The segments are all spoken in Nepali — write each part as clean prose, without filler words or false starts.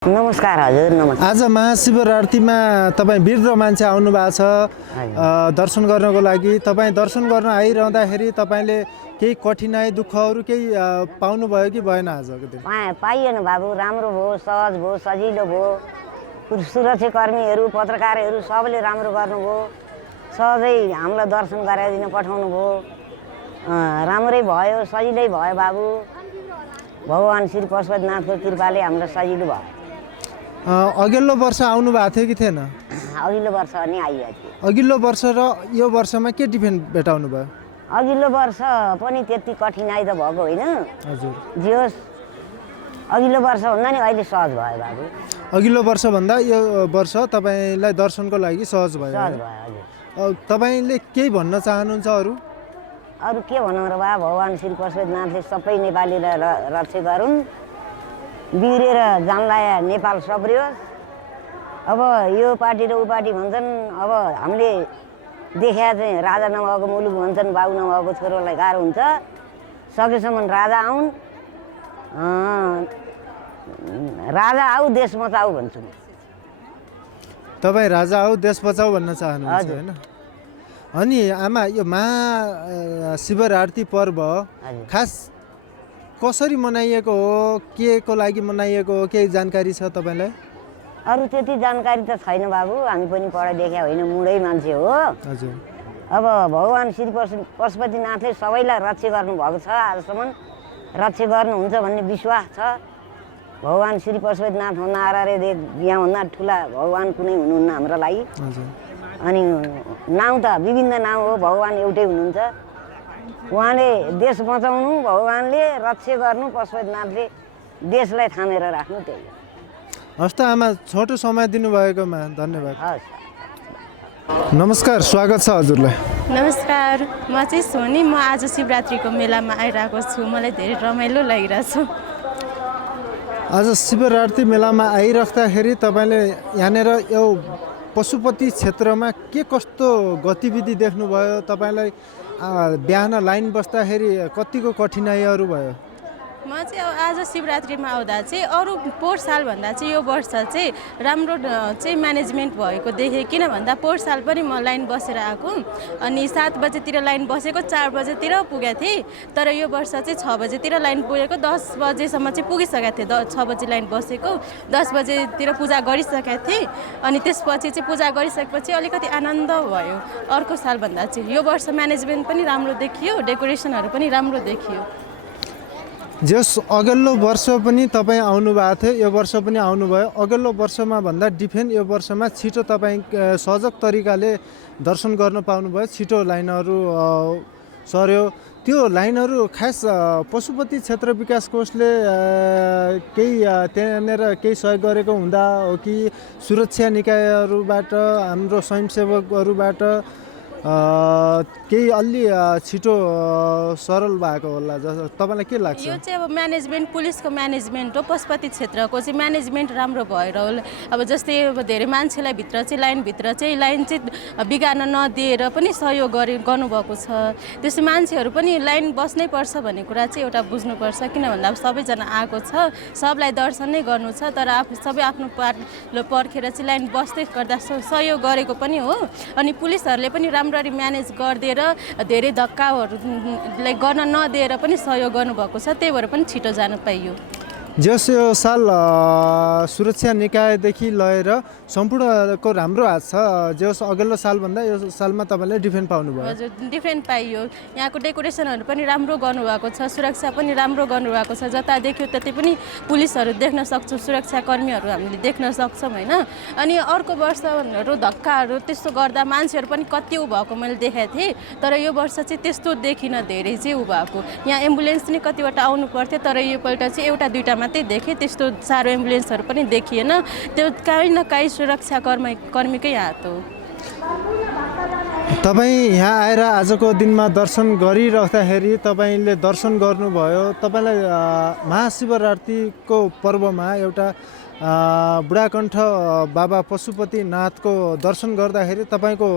नमस्कार हजुर। नमस्कार। आज महाशिवरात्रिमा तपाईँ वृद्ध मान्छे आउनु भएको छ दर्शन गर्नको लागि। तपाईँ दर्शन गर्न आइरहँदाखेरि तपाईँले केही कठिनाइ दुःखहरू केही पाउनुभयो कि भएन आजको दिन? पाइएन बाबु, राम्रो भयो, सहज भयो, सजिलो भयो। सुरक्षाकर्मीहरू पत्रकारहरू सबले राम्रो गर्नुभयो, सहजै हामीलाई दर्शन गराइदिन पठाउनु भयो। राम्रै भयो, सजिलै भयो बाबु। भगवान् श्री पशुपतिनाथको कृपाले हामीलाई सजिलो भयो। अघिल्लो वर्ष आउनु भएको थियो कि थिएन? अघिल्लो वर्ष नि आइएको थियो। अघिल्लो वर्ष र यो वर्षमा के डिफरेन्स भेटाउनु भयो? अघिल्लो वर्ष पनि त्यति कठिनाइ त भएको होइन हजुर। जे होस्, अघिल्लो वर्षभन्दा नि अहिले सहज भयो बाबु। अघिल्लो वर्षभन्दा यो वर्ष तपाईँलाई दर्शनको लागि सहज भयो? सहज भयो हजुर। तपाईँले केही भन्न चाहनुहुन्छ अरू? अरू के भनौँ र बा, भगवान् श्री पशुपतिनाथले सबै नेपालीलाई रक्षा गरून्। बिग्रेर जानलाया नेपाल सब्रियोस्। अब यो पार्टी र ऊ पार्टी भन्छन्, अब हामीले देखा चाहिँ राजा नभएको मुलुक भन्छन्, बाबु नभएको छोरोलाई गाह्रो हुन्छ। सकेसम्म राजा आउन्, राजा आऊ देश बचाऊ भन्छु। तपाईँ राजा आऊ देश बचाऊ भन्न चाहनुहुन्छ होइन? अनि आमा, यो महाशिवरात्रि पर्व खास कसरी मनाइएको हो, के को लागि मनाइएको हो, केही जानकारी छ तपाईँलाई? अरू त्यति जानकारी त छैन बाबु, हामी पनि पढा लेख्या होइन, मुडै मान्छे हो। हजुर। अब भगवान् श्री पशुपतिनाथले सबैलाई रक्षा गर्नुभएको छ, आजसम्म रक्षा गर्नुहुन्छ भन्ने विश्वास छ। भगवान् श्री पशुपतिनाथ नारायण यहाँभन्दा ठुला भगवान् कुनै हुनुहुन्न हाम्रो लागि। अनि नाउँ त विभिन्न नाउँ हो, भगवान् एउटै हुनुहुन्छ। उहाँले देश बचाउनु, भगवान्ले रक्षा गर्नु, पशुपतिनाथले देशलाई थामेर राख्नु, त्यही हो। हस् त आमा, छोटो समय दिनुभएकोमा धन्यवाद। हस्। नमस्कार, स्वागत छ हजुरलाई। नमस्कार, म चाहिँ सोनी। म आज शिवरात्रिको मेलामा आइरहेको छु। मलाई धेरै रमाइलो लागिरहेछ। आज शिवरात्रि मेलामा आइराख्दाखेरि तपाईँले यहाँनिर यो पशुपति क्षेत्रमा के कस्तो गतिविधि देख्नुभयो? तपाईँलाई बिहान लाइन बस्दाखेरि कतिको कठिनाइहरू भयो? म चाहिँ आज शिवरात्रिमा आउँदा चाहिँ अरू पोहोर सालभन्दा चाहिँ यो वर्ष चाहिँ राम्रो चाहिँ म्यानेजमेन्ट भएको देखेँ। किन भन्दा पोहोर साल पनि म लाइन बसेर आएको, अनि 7 बजेतिर लाइन बसेको 4 बजेतिर पुगेको थिएँ। तर यो वर्ष चाहिँ 6 बजेतिर लाइन पुगेको, 10 बजेसम्म चाहिँ पुगिसकेको थिएँ। 6 बजे लाइन बसेको, 10 बजेतिर पूजा गरिसकेको थिएँ। अनि त्यसपछि चाहिँ पूजा गरिसकेपछि अलिकति आनन्द भयो अर्को सालभन्दा चाहिँ। यो वर्ष म्यानेजमेन्ट पनि राम्रो देखियो, डेकोरेसनहरू पनि राम्रो देखियो। जस अघिल्लो वर्ष पनि तपाईँ आउनु भएको थियो, यो वर्ष पनि आउनुभयो। अघिल्लो वर्षमा भन्दा डिफरेन्ट यो वर्षमा छिटो तपाईँ सजग तरिकाले दर्शन गर्न पाउनुभयो, छिटो लाइनहरू सर्यो। त्यो लाइनहरू खास पशुपति क्षेत्र विकास कोषले केही त्यहाँनिर केही सहयोग गरेको हुँदा हो कि सुरक्षा निकायहरूबाट, हाम्रो स्वयंसेवकहरूबाट केही अलि छिटो सरल भएको होला जस्तो तपाईँलाई के लाग्छ? यो चाहिँ अब म्यानेजमेन्ट, पुलिसको म्यानेजमेन्ट हो। पशुपति क्षेत्रको चाहिँ म्यानेजमेन्ट राम्रो भएर होला। अब जस्तै अब धेरै मान्छेलाई भित्र चाहिँ लाइन चाहिँ बिगार्न नदिएर पनि सहयोग गर्नुभएको छ। त्यसै मान्छेहरू पनि लाइन बस्नै पर्छ भन्ने कुरा चाहिँ एउटा बुझ्नुपर्छ। किन भन्दा अब सबैजना आएको छ, सबलाई दर्शन नै गर्नु छ, तर सबै आफ्नो पार्ट पर्खेर चाहिँ लाइन बस्दै गर्दा सहयोग गरेको पनि हो। अनि पुलिसहरूले पनि राम्ररी म्यानेज गरिदिएर धेरै धक्काहरूलाई गर्न नदिएर पनि सहयोग गर्नुभएको छ। त्यही भएर पनि छिटो जान पाइयो। जस यो साल सुरक्षा निकायदेखि लिएर सम्पूर्णको राम्रो हात छ। जस अघिल्लो सालभन्दा यो सालमा तपाईँले डिफरेन्ट पाउनुभयो? हजुर, डिफरेन्ट पाइयो। यहाँको डेकोरेसनहरू पनि राम्रो गर्नुभएको छ, सुरक्षा पनि राम्रो गर्नुभएको छ। जता देख्यो त्यति पनि पुलिसहरू देख्न सक्छौँ, सुरक्षाकर्मीहरू हामीले देख्न सक्छौँ होइन। अनि अर्को वर्षहरू धक्काहरू त्यस्तो गर्दा मान्छेहरू पनि कति उ भएको मैले देखाएको थिएँ। तर यो वर्ष चाहिँ त्यस्तो देखिनँ, धेरै चाहिँ उ भएको। यहाँ एम्बुलेन्स पनि कतिवटा आउनु पर्थ्यो, तर योपल्ट चाहिँ एउटा दुईवटा मात्रै देखेँ। त्यस्तो साह्रो एम्बुलेन्सहरू पनि देखिएन। त्यो काहीँ न काहीँ सुरक्षाकर्मीकै हात हो। तपाईँ यहाँ आएर आजको दिनमा दर्शन गरिराख्दाखेरि तपाईँले दर्शन गर्नुभयो। तपाईँलाई महाशिवरात्रिको पर्वमा एउटा बुढाकण्ठ बाबा पशुपतिनाथको दर्शन गर्दाखेरि तपाईँको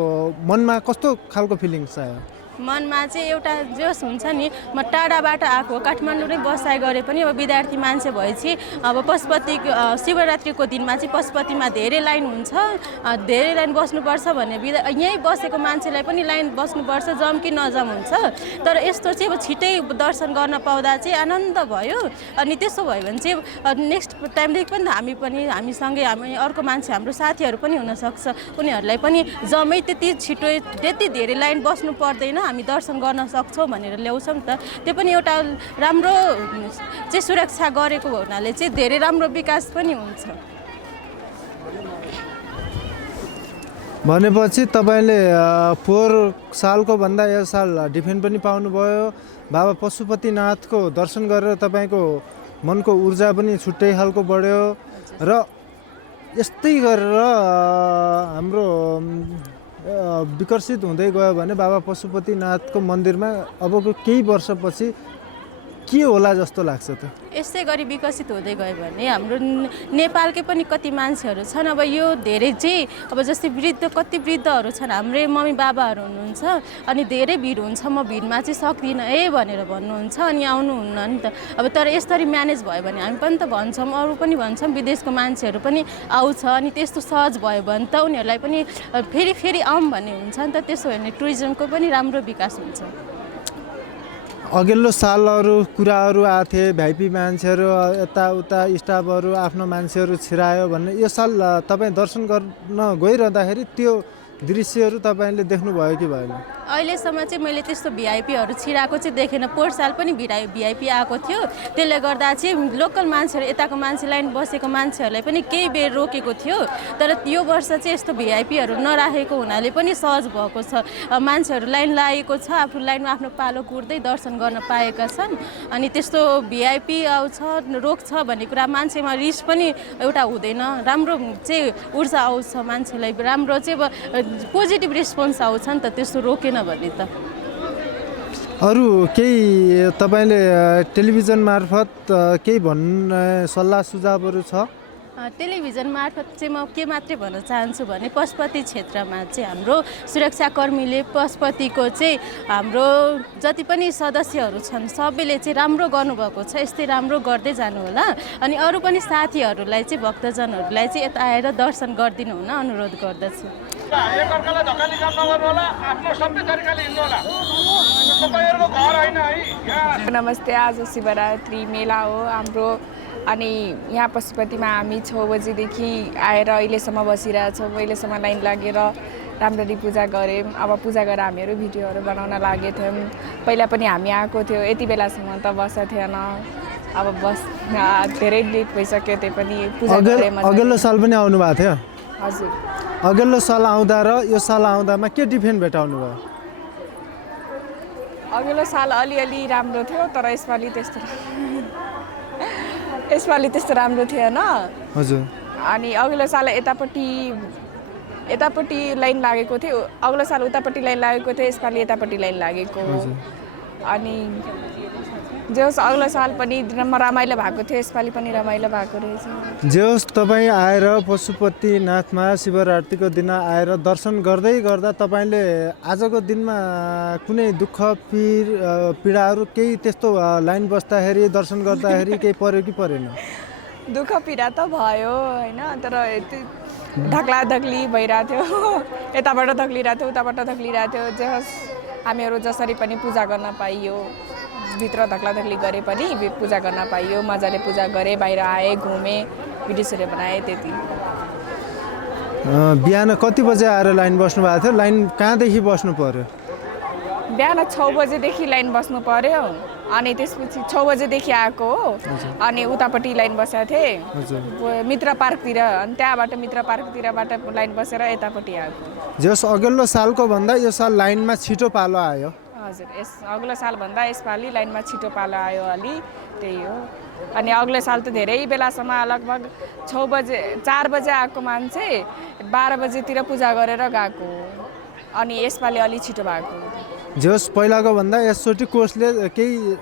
मनमा कस्तो खालको फिलिङ्स आयो? मनमा चाहिँ एउटा जोस हुन्छ नि, म टाढाबाट आएको काठमाडौँ नै बसाइ गरे पनि अब विद्यार्थी मान्छे भएपछि अब पशुपति शिवरात्रिको दिनमा चाहिँ पशुपतिमा धेरै लाइन हुन्छ, धेरै लाइन बस्नुपर्छ भन्ने यहीँ बसेको मान्छेलाई पनि लाइन बस्नुपर्छ, जम कि नजम हुन्छ। तर यस्तो चाहिँ अब छिटै दर्शन गर्न पाउँदा चाहिँ आनन्द भयो। अनि त्यसो भयो भने चाहिँ नेक्स्ट टाइमदेखि पनि हामीसँगै हामी अर्को मान्छे हाम्रो साथीहरू पनि हुनसक्छ, उनीहरूलाई पनि जम्मै त्यति छिटो त्यति धेरै लाइन बस्नु पर्दैन, हामी दर्शन गर्न सक्छौँ भनेर ल्याउँछौँ त। त्यो पनि एउटा राम्रो चाहिँ सुरक्षा गरेको हुनाले चाहिँ धेरै राम्रो विकास पनि हुन्छ। भनेपछि तपाईँले पोहोर सालको भन्दा यो साल डिफेन्ड पनि पाउनुभयो। बाबा पशुपतिनाथको दर्शन गरेर तपाईँको मनको ऊर्जा पनि छुट्टै खालको बढ्यो र यस्तै गरेर हाम्रो विकसित हुँदै गयो भने बाबा पशुपतिनाथको मन्दिरमा अबको केही वर्षपछि के होला जस्तो लाग्छ त? यस्तै गरी विकसित हुँदै गयो भने हाम्रो नेपालकै पनि कति मान्छेहरू छन्, अब यो धेरै चाहिँ अब जस्तै कति वृद्धहरू छन्, हाम्रै मम्मी बाबाहरू हुनुहुन्छ, अनि धेरै भिड हुन्छ, म भिडमा चाहिँ सक्दिनँ भनेर भन्नुहुन्छ, अनि आउनुहुन्न नि त। अब तर यसरी म्यानेज भयो भने हामी पनि त भन्छौँ, अरू पनि भन्छौँ, विदेशको मान्छेहरू पनि आउँछ, अनि त्यस्तो सहज भयो भने त उनीहरूलाई पनि फेरि आउँ भन्ने हुन्छ नि त। त्यसो भने टुरिज्मको पनि राम्रो विकास हुन्छ। अघिल्लो सालहरू कुराहरू आएको थिए, भ्याइपी मान्छेहरू यताउता स्टाफहरू आफ्नो मान्छेहरू छिरायो भन्ने। यो साल तपाईँ दर्शन गर्न गइरहँदाखेरि त्यो दृश्यहरू तपाईँले देख्नुभयो कि भएन? अहिलेसम्म चाहिँ मैले त्यस्तो भिआइपीहरू छिराएको चाहिँ देखेन। पोहोर साल पनि भिआइपी आएको थियो, त्यसले गर्दा चाहिँ लोकल मान्छेहरू यताको मान्छे लाइन बसेको मान्छेहरूलाई पनि केही बेर रोकेको थियो। तर यो वर्ष चाहिँ यस्तो भिआइपीहरू नराखेको हुनाले पनि सहज भएको छ, मान्छेहरू लाइन लागेको छ, आफू लाइनमा आफ्नो पालो कुर्दै दर्शन गर्न पाएका छन्। अनि त्यस्तो भिआइपी आउँछ रोक्छ भन्ने कुरा मान्छेमा रिस पनि एउटा हुँदैन, राम्रो चाहिँ ऊर्जा आउँछ मान्छेलाई, राम्रो चाहिँ पोजिटिभ रेस्पोन्स आउँछ नि त त्यस्तो रोकेन भने त। अरू केही तपाईँले टेलिभिजन मार्फत केही भन्ने सल्लाह सुझावहरू छ? टेलिभिजन मार्फत चाहिँ म के मात्रै भन्न चाहन्छु भने पशुपति क्षेत्रमा चाहिँ हाम्रो सुरक्षाकर्मीले पशुपतिको चाहिँ हाम्रो जति पनि सदस्यहरू छन् सबैले चाहिँ राम्रो गर्नुभएको छ, यस्तै राम्रो गर्दै जानु होला। अनि अरू पनि साथीहरूलाई चाहिँ भक्तजनहरूलाई चाहिँ यता आएर दर्शन गरिदिनु हुन अनुरोध गर्दछु। एकअर्कालाई धक्काली काम नगर्नु होला, आफ्नो सबै तरिकाले हिँड्नु होला, तपाईँहरूको घर होइन है। नमस्ते, आज शिवरात्रि मेला हो हाम्रो, अनि यहाँ पशुपतिमा हामी 6 बजीदेखि आएर अहिलेसम्म बसिरहेछौँ। अहिलेसम्म लाइन लागेर राम्ररी पूजा गऱ्यौँ। अब पूजा गरेर हामीहरू भिडियोहरू बनाउन लागेको थियौँ। पहिला पनि हामी आएको थियो, यति बेलासम्म त बसेको थिएन, अब धेरै लेट भइसक्यो। त्यही पनि पूजा गऱ्यौँ। अघिल्लो साल पनि आउनु भएको थियो? हजुर, अघिल्लो साल आउँदा र यो साल आउँदामा के डिफरेन्ट भेटाउनु भयो? अघिल्लो साल अलिअलि राम्रो थियो, तर यसपालि त्यस्तो राम्रो थिएन। हजुर। अनि अघिल्लो साल यतापट्टि लाइन लागेको थियो, अघिल्लो साल उतापट्टि लाइन लागेको थियो, यसपालि यतापट्टि लाइन लागेको। अनि जे होस् अघिल्लो साल पनि रमाइलो भएको थियो, यसपालि पनि रमाइलो भएको रहेछ। जे होस् तपाईँ आएर पशुपतिनाथमा शिवरात्रिको दिन आएर दर्शन गर्दै गर्दा तपाईँले आजको दिनमा कुनै दुःख पीडाहरू केही त्यस्तो लाइन बस्दाखेरि दर्शन गर्दाखेरि केही पर्यो कि परेन? दुःख पीडा त भयो होइन, तर धक्लाधक्ली भइरहेको थियो, यताबाट धक्लिरहेको थियो, उताबाट धक्लिरहेको थियो। जे होस् हामीहरू जसरी पनि पूजा गर्न पाइयो, भित्र धक्लाधक्ली गरे पनि पूजा गर्न पाइयो, मजाले पूजा गरेँ, बाहिर आएँ, घुमेँ, भिडियोहरू बनाएँ, त्यति। बिहान कति बजे आएर लाइन बस्नु भएको थियो? लाइन कहाँदेखि बस्नु पर्यो? बिहान 6 बजेदेखि लाइन बस्नु पर्यो, अनि त्यसपछि 6 बजेदेखि आएको हो। अनि उतापट्टि लाइन बसेको थिएँ मित्र पार्कतिर, अनि त्यहाँबाट मित्र पार्कतिरबाट लाइन बसेर यतापट्टि आएको। जस अघिल्लो सालको भन्दा यो साल लाइनमा छिटो पालो आयो? हजुर, अघिल्लो सालभन्दा यसपालि लाइनमा छिटो पालो आयो अलि, त्यही हो। अनि अघिल्लो साल त धेरै बेलासम्म लगभग 4 बजे आएको मान्छे 12 बजेतिर पूजा गरेर गएको, अनि यसपालि अलि छिटो भएको। जस पहिलाको भन्दा यसचोटि कोर्सले केही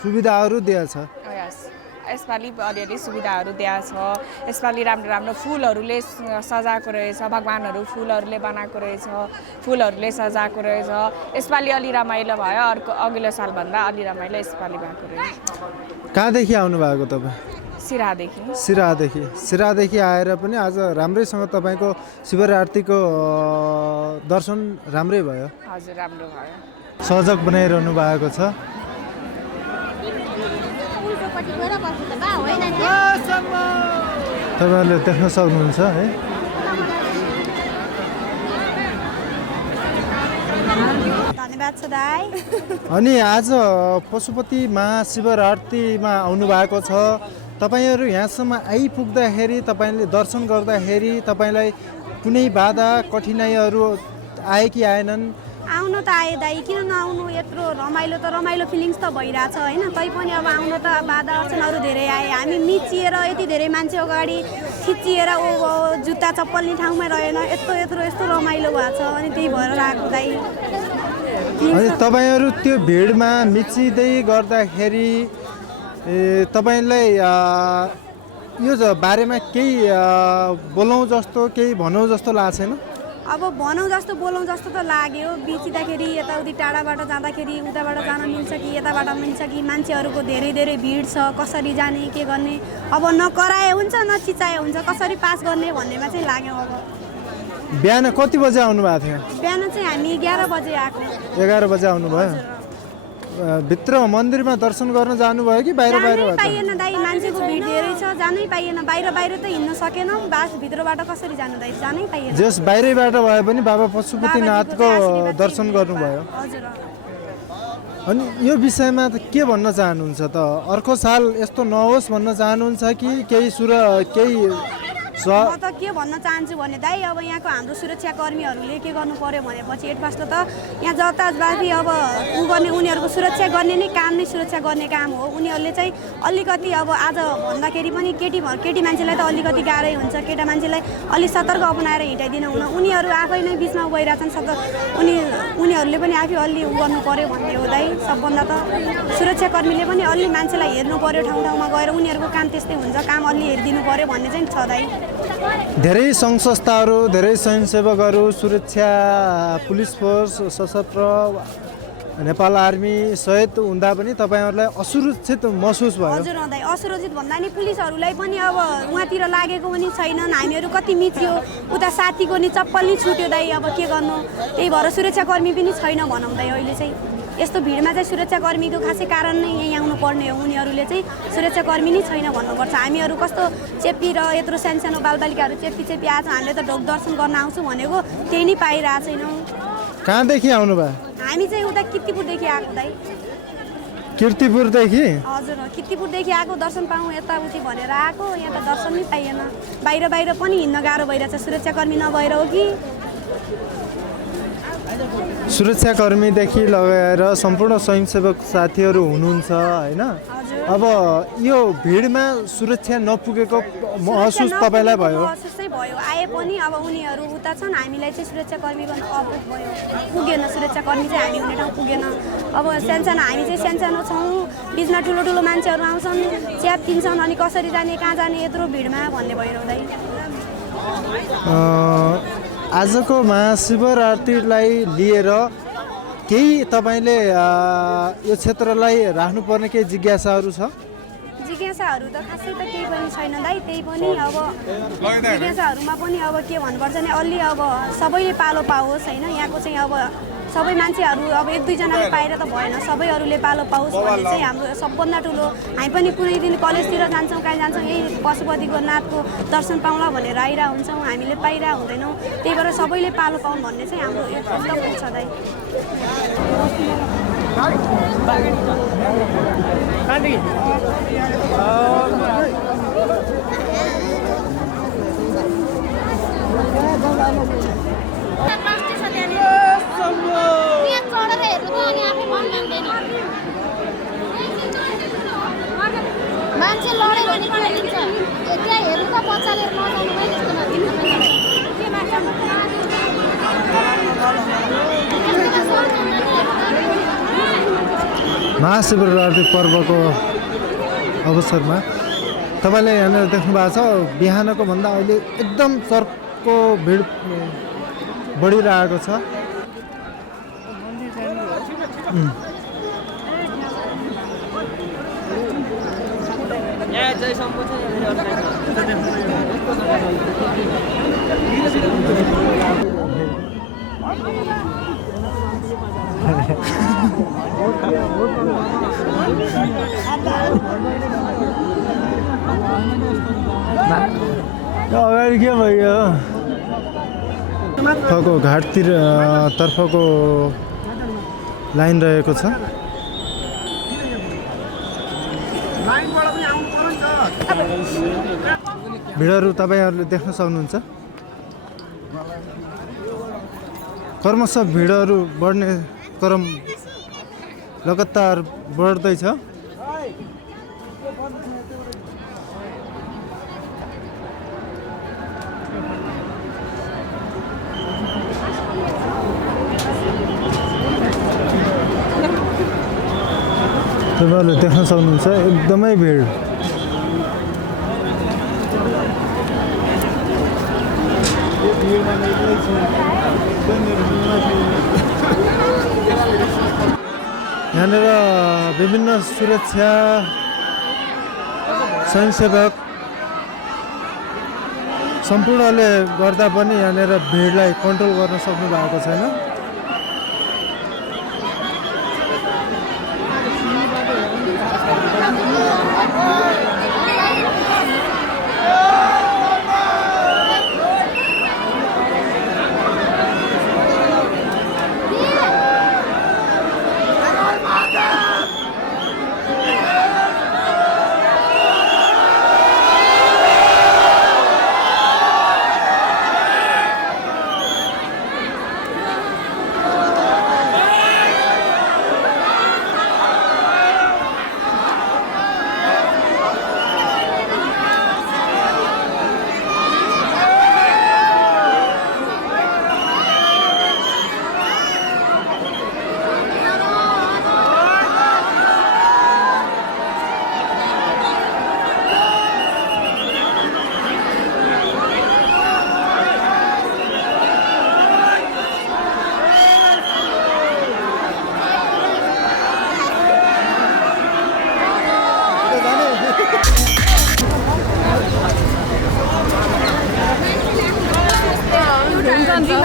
सुविधाहरू दिएछ? यसपालि अलिअलि सुविधाहरू दिएको छ। यसपालि राम्रो राम्रो फुलहरूले सजाएको रहेछ, भगवानहरू फुलहरूले बनाएको रहेछ, फुलहरूले सजाएको रहेछ। यसपालि अलि रमाइलो भयो, अर्को अघिल्लो सालभन्दा अलि रमाइलो यसपालि भएको रहेछ। कहाँदेखि आउनुभएको तपाईँ? सिराहादेखि। सिराहादेखि आएर पनि आज राम्रैसँग तपाईँको शिवरात्रिको दर्शन राम्रै भयो? हजुर, राम्रो भयो। सजग बनाइरहनु भएको छ। तपाईँहरूले देख्न सक्नुहुन्छ है। धन्यवाद छ दाइ। अनि आज पशुपति महाशिवरात्रिमा आउनुभएको छ। तपाईँहरू यहाँसम्म आइपुग्दाखेरि, तपाईँले दर्शन गर्दाखेरि तपाईँलाई कुनै बाधा कठिनाइहरू आए कि आएनन्? आउनु त आयो दाइ, किन नआउनु? यत्रो रमाइलो त रमाइलो फिलिङ्स त भइरहेछ होइन। तैपनि अब आउनु त बाधा अडचनहरू धेरै आए। हामी मिचिएर यति धेरै मान्छे अगाडि खिचिएर जुत्ता चप्पल नि ठाउँमा रहेन। यस्तो रमाइलो भएको छ, अनि त्यही भएर आएको दाइ। अनि तपाईँहरू त्यो भिडमा मिचिँदै गर्दाखेरि तपाईँलाई यो बारेमा केही बोलौँ जस्तो, केही भनौँ जस्तो लाग्छ छैन? अब भनौँ जस्तो बोलौँ जस्तो त लाग्यो। बिचिँदाखेरि यताउति टाढाबाट जाँदाखेरि उताबाट जान मिल्छ कि यताबाट मिल्छ कि, मान्छेहरूको धेरै धेरै भिड छ, कसरी जाने के गर्ने। अब न कराए हुन्छ न चिचाए हुन्छ, कसरी पास गर्ने भन्नेमा चाहिँ लाग्यो। अब बिहान कति बजे आउनुभएको थियो? बिहान चाहिँ हामी 11 बजे आएको। 11 बजे आउनुभयो? भित्र मन्दिरमा दर्शन गर्न जानुभयो कि बाहिर जानै पाइएन दाइ, मान्छेको भिड धेरै छ, जानै पाइएन। बाहिर त हिँड्न सकेनौँ, बास भित्रबाट कसरी जानु दाइ, जानै पाइएन। जस बाहिरबाट भए पनि बाबा पशुपतिनाथको दर्शन गर्नुभयो। हजुर। अनि यो विषयमा त के भन्न चाहनुहुन्छ त? अर्को साल यस्तो नहोस् भन्न चाहनुहुन्छ कि केही म त के भन्न चाहन्छु भने दाइ, अब यहाँको हाम्रो सुरक्षाकर्मीहरूले के गर्नु पर्यो भनेपछि एटफर्स्ट त यहाँ जताततै अब उनीहरूको सुरक्षा गर्ने नै काम नै सुरक्षा गर्ने काम हो। उनीहरूले चाहिँ अलिकति अब आज भन्दाखेरि पनि केटी मान्छेलाई त अलिकति गाह्रै हुन्छ, केटा मान्छेलाई अलि सतर्क अपनाएर हिँडाइदिनु हुन। उनीहरू आफै नै बिचमा गइरहेछन्, उनीहरूले पनि आफै अलि गर्नु पर्यो भन्ने हो दाइ। सबभन्दा त सुरक्षाकर्मीले पनि अलि मान्छेलाई हेर्नु पर्यो, ठाउँमा गएर उनीहरूको काम त्यस्तै हुन्छ, काम अलि हेरिदिनु पर्यो भन्ने चाहिँ छ दाइ। धेरै सङ्घ संस्थाहरू, धेरै स्वयंसेवकहरू, सुरक्षा, पुलिस फोर्स, सशस्त्र, नेपाल आर्मी सहित हुँदा पनि तपाईँहरूलाई असुरक्षित महसुस भयो? हजुर दाइ, असुरक्षित भन्दा नि पुलिसहरूलाई पनि अब उहाँतिर लागेको पनि छैनन्। हामीहरू कति मिच्यो, उता साथीको नि चप्पल नि छुट्यो दाइ, अब के गर्नु। त्यही भएर सुरक्षाकर्मी पनि छैन भनौँ दाइ। अहिले चाहिँ यस्तो भिडमा चाहिँ सुरक्षाकर्मीको खासै कारण नै यहीँ आउनु पर्ने हो। उनीहरूले चाहिँ सुरक्षाकर्मी नै छैन भन्नुपर्छ। हामीहरू कस्तो चेप्पी र यत्रो सानो बालबालिकाहरू चेप्पी आएको छ, हामीले त ढोक दर्शन गर्न आउँछु भनेको त्यही नै पाइरहेको छैनौँ। कहाँदेखि आउनुभयो? हामी चाहिँ उता किर्तिपुरदेखि आएको दाइ। किर्तिपुरदेखि? हजुर, किर्तिपुरदेखि आएको, दर्शन पाऊँ यताउति भनेर आएको। यहाँ त दर्शन नै पाइएन। बाहिर पनि हिँड्न गाह्रो भइरहेछ, सुरक्षाकर्मी नभएर हो कि? सुरक्षाकर्मीदेखि लगाएर सम्पूर्ण स्वयंसेवक साथीहरू हुनुहुन्छ होइन। अब यो भिडमा सुरक्षा नपुगेको महसुस तपाईँलाई भयो? महसुसै भयो। आए पनि अब उनीहरू उता छन्, हामीलाई चाहिँ सुरक्षाकर्मी पनि अपुग भयो, पुगेन। सुरक्षाकर्मी चाहिँ हामी हुने ठाउँ पुगेन। अब सानसानो हामी चाहिँ सानसानो छौँ, बिचमा ठुलो मान्छेहरू आउँछन्, च्यातिन्छन्, अनि कसरी जाने, कहाँ जाने यत्रो भिडमा भन्ने भइरहँदै। आजको महाशिवरात्रिलाई लिएर केही तपाईँले यो क्षेत्रलाई राख्नुपर्ने केही जिज्ञासाहरू छ? जिज्ञासाहरू त खासै त केही पनि छैन दाइ। त्यही पनि अब जिज्ञासाहरूमा पनि अब के भन्नुपर्छ भने अलि अब सबैले पालो पाओस् होइन। यहाँको चाहिँ अब सबै मान्छेहरू अब 1-2 जनाले पाएर त भएन, सबैहरूले पालो पाओस् भन्ने चाहिँ हाम्रो सबभन्दा ठुलो। हामी पनि कुनै दिन कलेजतिर जान्छौँ, कहीँ जान्छौँ, यही पशुपतिको नाथको दर्शन पाउँला भनेर आइरहेको हुन्छौँ, हामीले पाइरहेको हुँदैनौँ। त्यही भएर सबैले पालो पाउन् भन्ने चाहिँ हाम्रो एकदम छ दाइ। मान्छे लड्यो भने पनि लिन्छ, त्यहाँ हेर्नु त बच्चाले नजानु पनि महाशिवरात्रि पर्वको अवसरमा तपाईँले यहाँनिर देख्नु भएको छ बिहानको भन्दा अहिले एकदम चर्को भिड बढिरहेको छ। अगाडि के भयो तर्फको घाटतिर तर्फको लाइन रहेको छ। भिडहरू तपाईँहरूले देख्न सक्नुहुन्छ। क्रमशः भिडहरू बढ्ने क्रम लगातार बढ्दैछ। तपाईँहरूले देख्न सक्नुहुन्छ एकदमै भिड। यहाँनिर विभिन्न सुरक्षा स्वयंसेवक सम्पूर्णले गर्दा पनि यहाँनिर भिडलाई कन्ट्रोल गर्न सक्नु भएको छैन।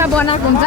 बनाएको हुन्छ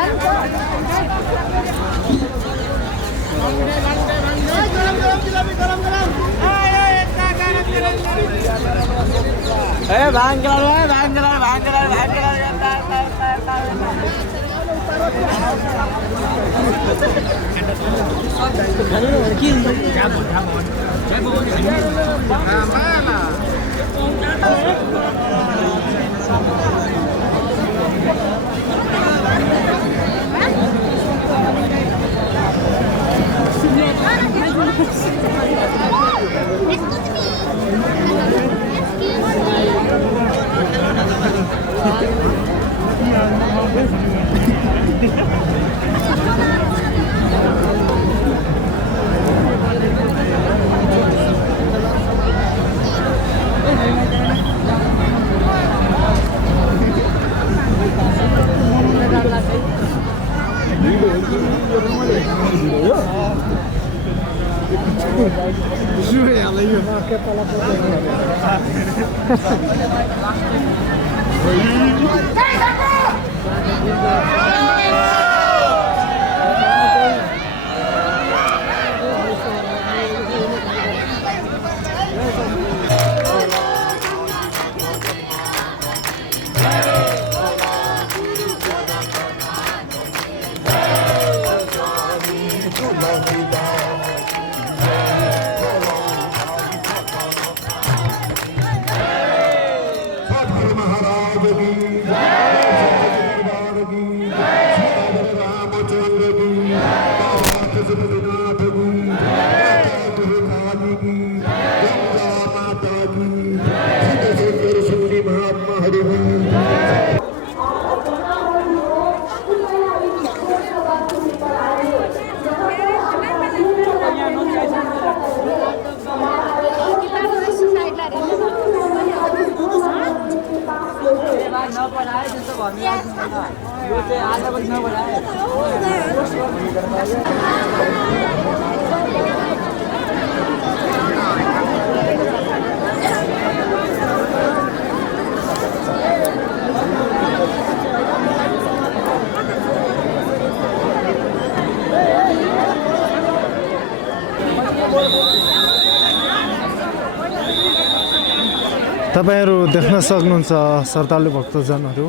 तपाईहरु देख्न सक्नुहुन्छ श्रद्धालु भक्तजनहरू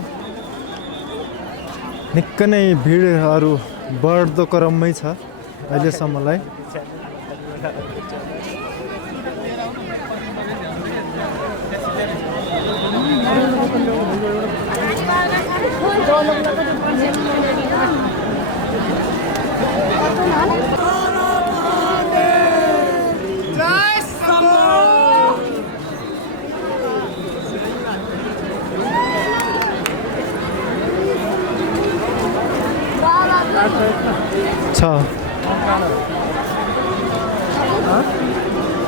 निकै नै भिडहरू बढ्दो क्रममै छ अहिलेसम्मलाई। छ